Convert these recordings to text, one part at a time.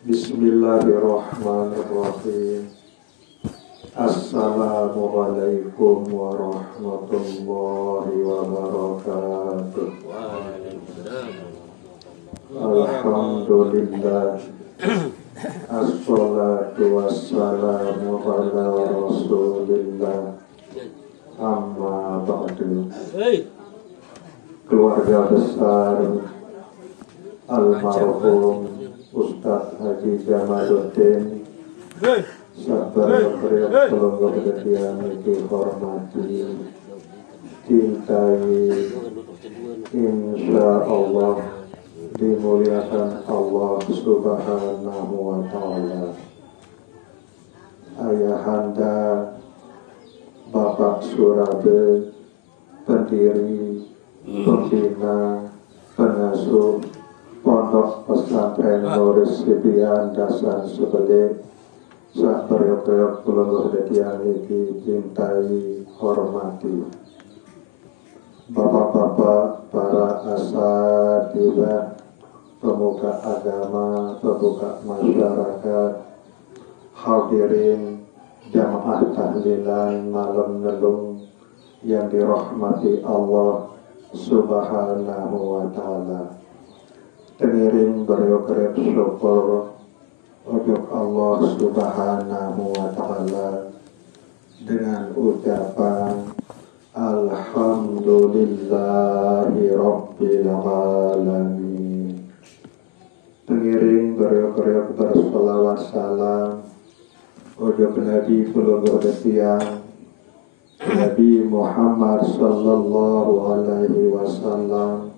Bismillahirrahmanirrahim. Assalamualaikum warahmatullahi wabarakatuh. Alhamdulillah. Assalatu wassalamu ala rasulillah. Amma ba'du. Keluarga besar almarhum Ustaz Haji Jamaluddin, sabar beliau pelonggar yang dihormati, cintai, insya Allah dimuliakan Allah Subhanahu wa Ta'ala. Ayahanda Bapak Surabe, pendiri, pembina, pengasuh Pondok Pesantren Nurul Sibian Dasan Sebelih, sak beryok-beryok pelungguh dadian iki cintai, hormati. Bapak-bapak, para asatidz, pemuka agama, pemuka masyarakat, hadirin jamaah tahlilan malam nelung yang dirahmati Allah Subhanahu wa Ta'ala. Tengiring beryok-beryok syukur untuk Allah Subhanahu wa Ta'ala dengan ucapan Alhamdulillahi Rabbil Alamin. Tengiring beryok-beryok bersolawat salam untuk Nabi pelungguh detiang Nabi Muhammad sallallahu alaihi wasallam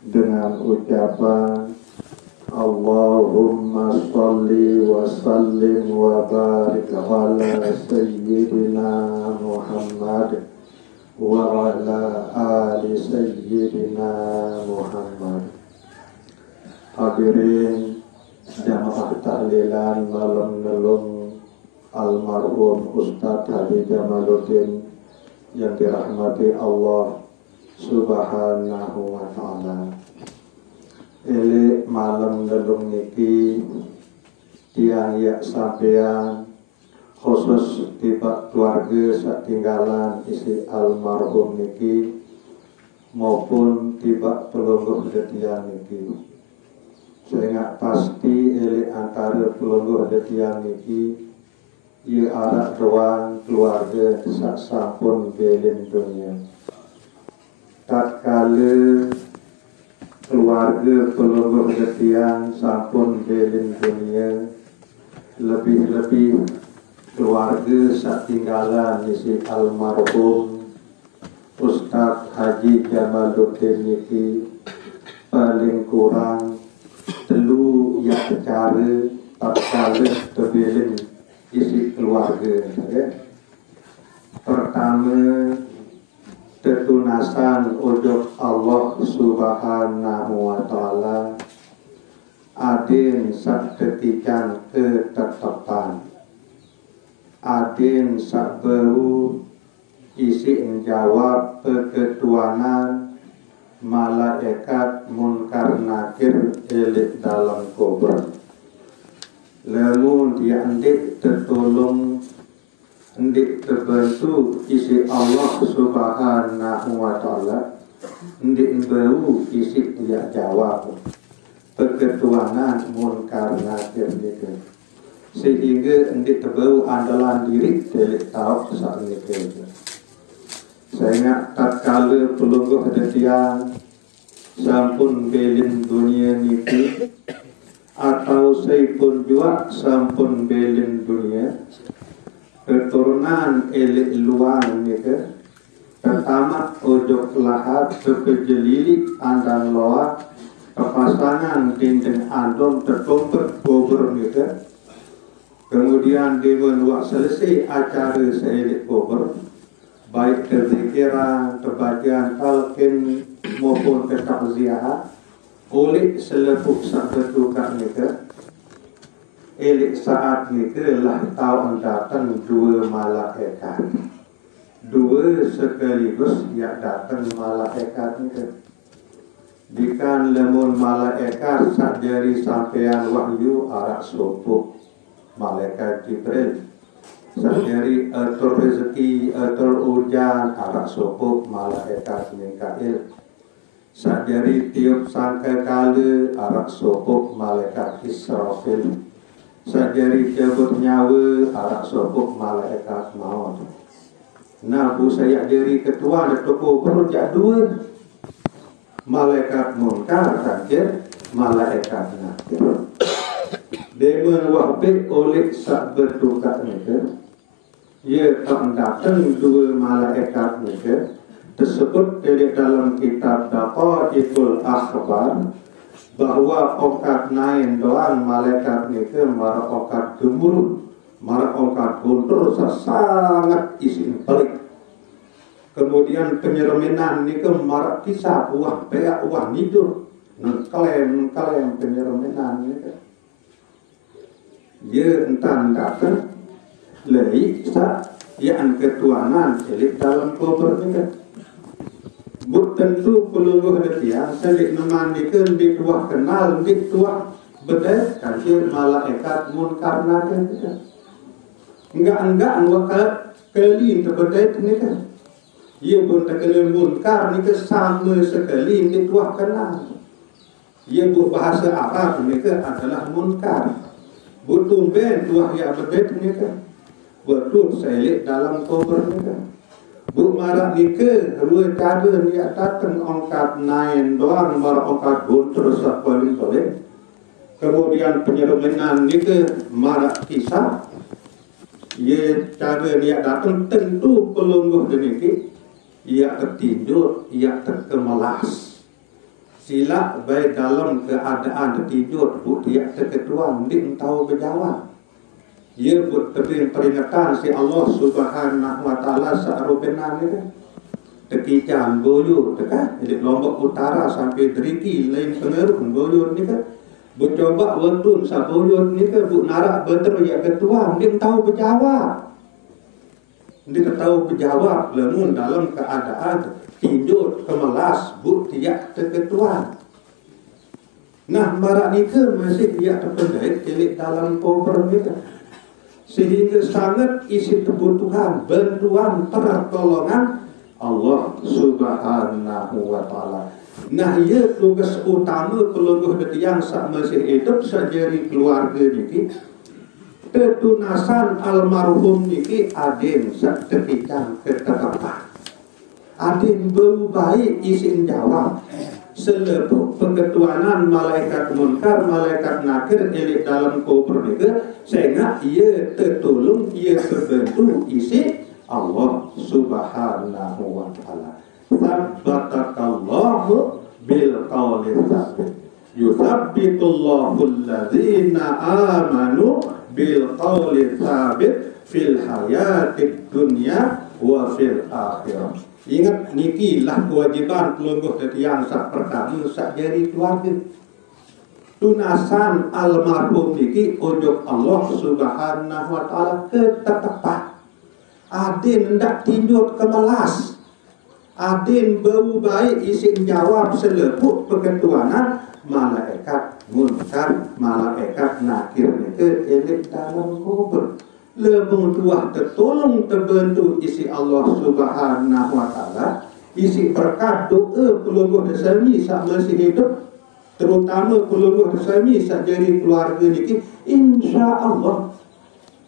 dengan ucapan Allahumma sholli wa sallim wa barik ala sayyidina Muhammad wa ala ali sayyidina Muhammad. Hadirin jamaah tahlilan malam nelung almarhum Ustaz Haji Jamaluddin yang dirahmati Allah Subhanahu wa Ta'ala. Ele malam nelung niki tiang yak sampean khusus tiba keluarga satinggalan isi almarhum niki maupun tiba pelungguh detian niki. Saya ingat pasti ele antara pelungguh detian niki ia anak doang keluarga sak sampun belin dunia. Tatkala keluarga pelungguh detian sampun belin dunia, lebih-lebih keluarga satinggalan isi almarhum Ustaz Haji Jamaluddin niki paling kurang telu ya cara tatkala tebelin isi keluarga. Pertama, ketunasan ujub Allah Subhanahu wa Ta'ala, adin saketikan ketetapan, adin sakberu isi menjawab keketuanan malaikat munkar nakir elik dalam kubur. Lamun dia andik tertolong, andik terbantu isi Allah Subhanahu wa Ta'ala, andik bau isi dia jawab keketuanan munkar nakir itu, sehingga andik terbau andalan diri telik tahu saat itu. Saya ingat tatkala pelungguh detian sampun belin dunia niki, atau saya pun juga sampun belin dunia, keturunan elik luang nika pertama ujok lahat kepejelili andan loa kepasangan dinding andong tertumpet kubur nika. Kemudian dia menuak selesai acara seelik kubur, baik terzikiran, terbagian talqin maupun ketakziah oleh selepuk sakbetukan nika. Elik saat nika lah tahu datang dua malaikat, dua sekaligus yang datang malaikat nika. Dikan lemun malaikat sadari sampean wahyu arak sopuk malaikat Jibril. Sadari atur rezeki atur hujan arak sopuk malaikat Mikail. Sadari tiup sangka kala arak sopuk malaikat Israfil. Sadari jabut nyawa arak sopuk malaikat maut. Nah bu saya dari ketua toko berujak dua malaikat munkar kaget malaikat nakir. Demen wahbik oleh sak berduka mereka. Ia tak datang dua malaikat mereka. Tersebut dari dalam kitab Daqaiqul Akhbar bahwa okat nain doang malaikat mereka mara okat gemuruh, mara okat guntur sangat isin pelik. Kemudian penyereminan ni ke mara kisah uang peak uang hidup nengklem penyereminan ni ke. Dia entan datang lei sa yang ketuanan elit dalam kubur ni ke. Buk tentu pelungguh detiang selik memandikan di tuah kenal di tuah bedai kasih malaikat munkar naga ni ke. Enggak wakat kali terbedai ni ke. Ia pun tak kena munkar ni ke sama sekali di tuah kenal. Ia buat bahasa Arab ni ke adalah munkar. Butuh ben tuah yang berbeda ni ke. Betul selik dalam kubur ni ke. Bu marak ni ke dua cara ni datang angkat nain doang marak angkat guntur paling boleh. Kemudian penyereminan ni ke marak kisah. Ia cara ni datang tentu pelungguh ni ia tertidur, ia terkemelas. Sila baik dalam keadaan tertidur, bu dia terketuan, dia tahu berjawab. Ia buat peringatan si Allah Subhanahu Wa Taala sa'rubenan ni. Tekican boyo, dekat jadi Lombok Utara sampai Deriki lain pengerun boyo ni kan. Bu coba wetun sa boyo ni kan bu narak betul ia ketuan, dia tahu berjawab. Dia tahu berjawab lemun dalam keadaan tidur kemelas bu tidak terketuan. Nah marak ni ke masih dia terpendek celik dalam kubur kita. Sehingga sangat isi kebutuhan bantuan pertolongan Allah Subhanahu Wa Taala. Nah ia tugas utama pelungguh yang sak masih hidup sejari keluarga niki. Ketunasan almarhum niki adin seketika ketetapan. Adin bau baik isin jawab. Selepuk pengetuanan malaikat munkar, malaikat nakir elit dalam kubur niki, sehingga ia tertolong, ia terbantu isi Allah Subhanahu Wa Taala. Sabbatakallahu bil qawli tsabit. Yuthabbitullahu alladzina amanu bil qawli tsabit fil hayatid dunya wa fil akhirah. Ingat niki lah kewajiban pelungguh yang sak pertama sak jari keluarga. Tunasan almarhum niki ujug Allah Subhanahu Wa Taala ketetapan. Adin hendak tidur kemelas. Adin bau baik isin jawab selepuk pengetuanan malaikat munkar, malaikat nakir niki elit dalam kubur. Lebung tuah tertolong terbantu isi Allah Subhanahu Wa Taala, isi berkat doa pelungguh desami sak masih hidup, terutama pelungguh desami sak jari keluarga niki, insya-Allah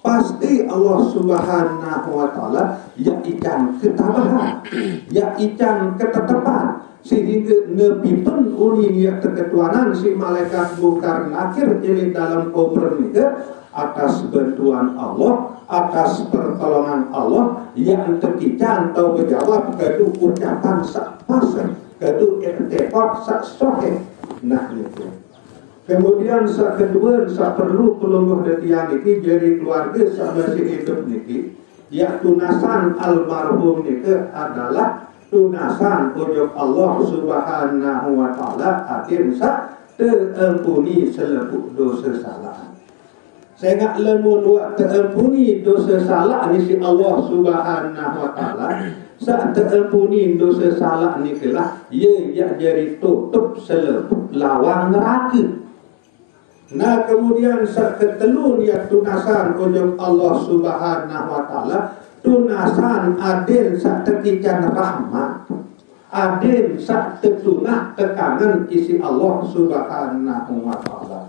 pasti Allah Subhanahu Wa Taala ya ikan ketabahan, ya ikan ketetapan, sehingga Nabi pun uli niat keketuanan si malaikat munkar nakir ini dalam kubur niki atas bantuan Allah, atas pertolongan Allah yang terkican atau berjawab kedu ucapan sak pasir, kedu i'tiqad sak sahih. Nah itu. Kemudian sak kedua sak perlu pelungguh detian niki jadi keluarga sak masih hidup niki, ya tunasan almarhum niki adalah tunasan ujug Allah Subhanahu Wa Taala akhir sak terampuni selepuk dosa salah. Saya nak lemun buat terampuni dosa salah ni si Allah Subhanahu wa taala. Saat terampuni dosa salah ni kelah ia jadi tutup selebut lawang neraka. Nah kemudian saat ketelun ya tunasan ujung Allah Subhanahu wa taala, tunasan adil saat tekican rahmat. Adil saat tetunah tekanan isi Allah Subhanahu wa taala.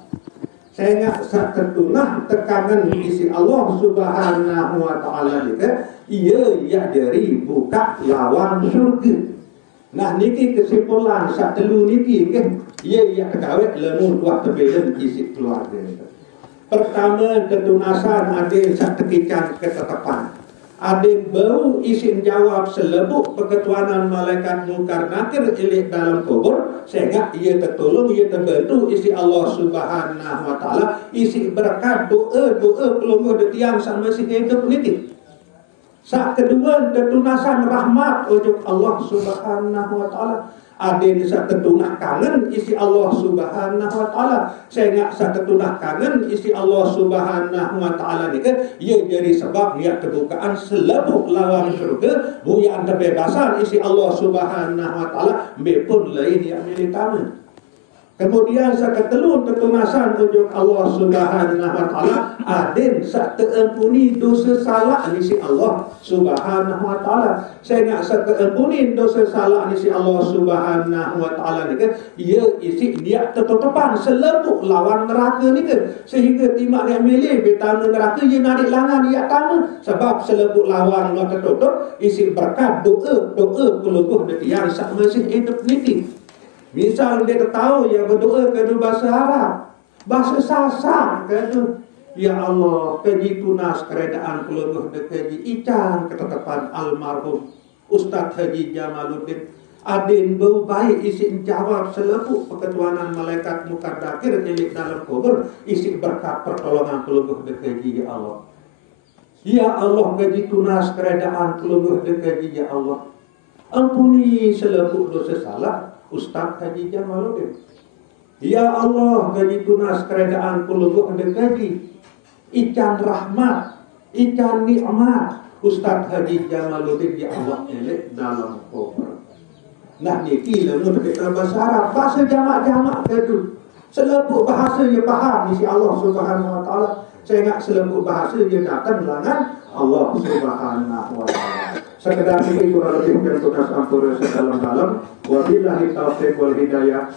Saya ingat saat tetunah tekanan isi Allah Subhanahu wa taala ni ia dari buka lawang syurga. Nah niki kesimpulan saat telu niki ia terkawet lemun tuah terbelen isi keluarga. Pertama ketunasan adil saat tekican ketetapan. Adil bau isin jawab selebuk perketuanan malaikat mungkar nakir ilik dalam kubur, sehingga ia tertolong, ia terbantu isi Allah Subhanahu wa taala, isi berkat doa pelungguh detiang sang masih hidup niki. Saat kedua ketunasan rahmat ujuk Allah Subhanahu wa taala. Adil saat tertunah kangen isi Allah Subhanahu wa taala. Sehingga saat tertunah kangen isi Allah Subhanahu wa taala ni ia jadi sebab dia kebukaan selebuk lawang syurga, buyan kebebasan isi Allah Subhanahu wa taala, bepun lain yang militama. Kemudian saat ketelun ketunasan ujuk Allah Subhanahu wa taala, adil saat terampuni dosa salah ni si Allah Subhanahu wa taala. Sehingga saat terampuni dosa salah ni si Allah Subhanahu wa taala ni ia isi dia tertutupan selebuk lawan neraka ni sehingga timak dia milih betana neraka ia narik langan ia tama sebab selebuk lawan nak tertutup isi berkat doa pelungguh detiang sak masih hidup niki. Misal dia tahu yang berdoa kedua bahasa Arab, bahasa Sasak kedua. Ya Allah, kaji tunas keredaan pelungguh dekaji ican ketetapan almarhum Ustaz Haji Jamaluddin. Adin bau baik isi jawab selebuk perketuanan malaikat mukadakir ilik dalam kubur, isi berkat pertolongan pelungguh dekaji ya Allah. Ya Allah, kaji tunas keredaan pelungguh dekaji ya Allah. Ampuni selebuk dosa salah Ustaz Haji Jamaluddin. Ya Allah, gaji tunas keredaan pelungguh dekaji ican rahmat, ican nikmat Ustaz Haji Jamaluddin ya Allah elek dalam kubur. Nah niki lemun kita bahasa Arab, bahasa jamak-jamak itu. Selebuk bahasa yang paham isi Allah Subhanahu wa taala. Saya ingat selebuk bahasa yang datang langan Allah Subhanahu wa taala. Sekedar ini kurang lebih dan tunas ampura sedalam-dalam. Wabillahi taufiq wal hidayah.